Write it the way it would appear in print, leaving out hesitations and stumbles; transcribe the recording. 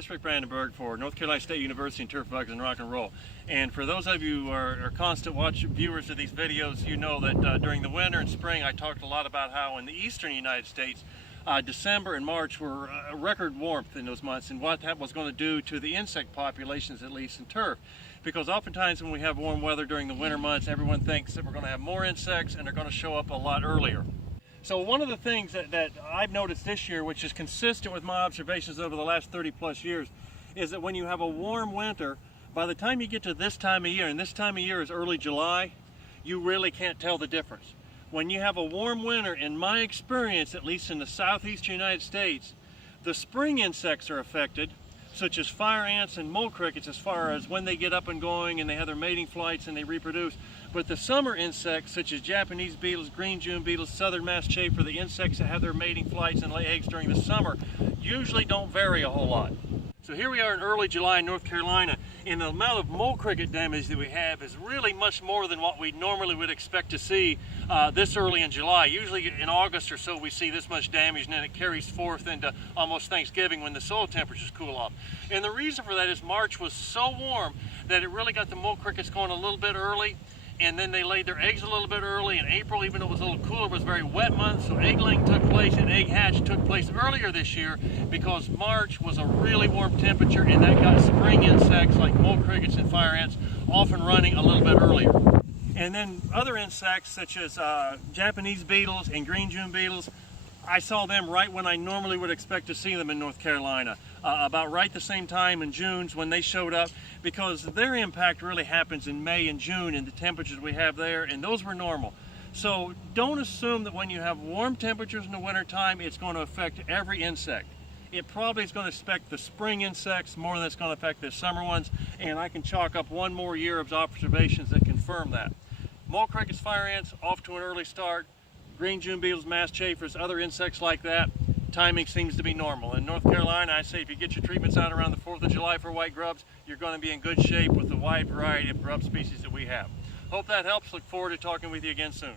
this is Rick Brandenburg for North Carolina State University and Turf Bugs and Rock and Roll. And for those of you who are constant viewers of these videos, you know that during the winter and spring I talked a lot about how in the eastern United States December and March were record warmth in those months, and what that was going to do to the insect populations, at least in turf. Because oftentimes when we have warm weather during the winter months, everyone thinks that we're going to have more insects and they're going to show up a lot earlier. So one of the things that I've noticed this year, which is consistent with my observations over the last 30 plus years, is that when you have a warm winter, by the time you get to this time of year, and this time of year is early July, you really can't tell the difference. When you have a warm winter, in my experience, at least in the southeastern United States, the spring insects are affected, such as fire ants and mole crickets, as far as when they get up and going and they have their mating flights and they reproduce. But the summer insects, such as Japanese beetles, green June beetles, southern mass chafer, the insects that have their mating flights and lay eggs during the summer, usually don't vary a whole lot. So here we are in early July in North Carolina, and the amount of mole cricket damage that we have is really much more than what we normally would expect to see this early in July. Usually in August or so we see this much damage, and then it carries forth into almost Thanksgiving when the soil temperatures cool off. And the reason for that is March was so warm that it really got the mole crickets going a little bit early, and then they laid their eggs a little bit early. In April, even though it was a little cooler, it was a very wet month, so egg laying took place and egg hatch took place earlier this year because March was a really warm temperature, and that got spring insects like mole crickets and fire ants often running a little bit earlier. And then other insects such as Japanese beetles and green June beetles, I saw them right when I normally would expect to see them in North Carolina, about right the same time in June when they showed up, because their impact really happens in May and June and the temperatures we have there, and those were normal. So don't assume that when you have warm temperatures in the winter time, it's going to affect every insect. It probably is going to affect the spring insects more than it's going to affect the summer ones, and I can chalk up one more year of observations that confirm that. Mole crickets, fire ants, off to an early start. Green June beetles, mass chafers, other insects like that, timing seems to be normal. In North Carolina, I say if you get your treatments out around the 4th of July for white grubs, you're going to be in good shape with the wide variety of grub species that we have. Hope that helps. Look forward to talking with you again soon.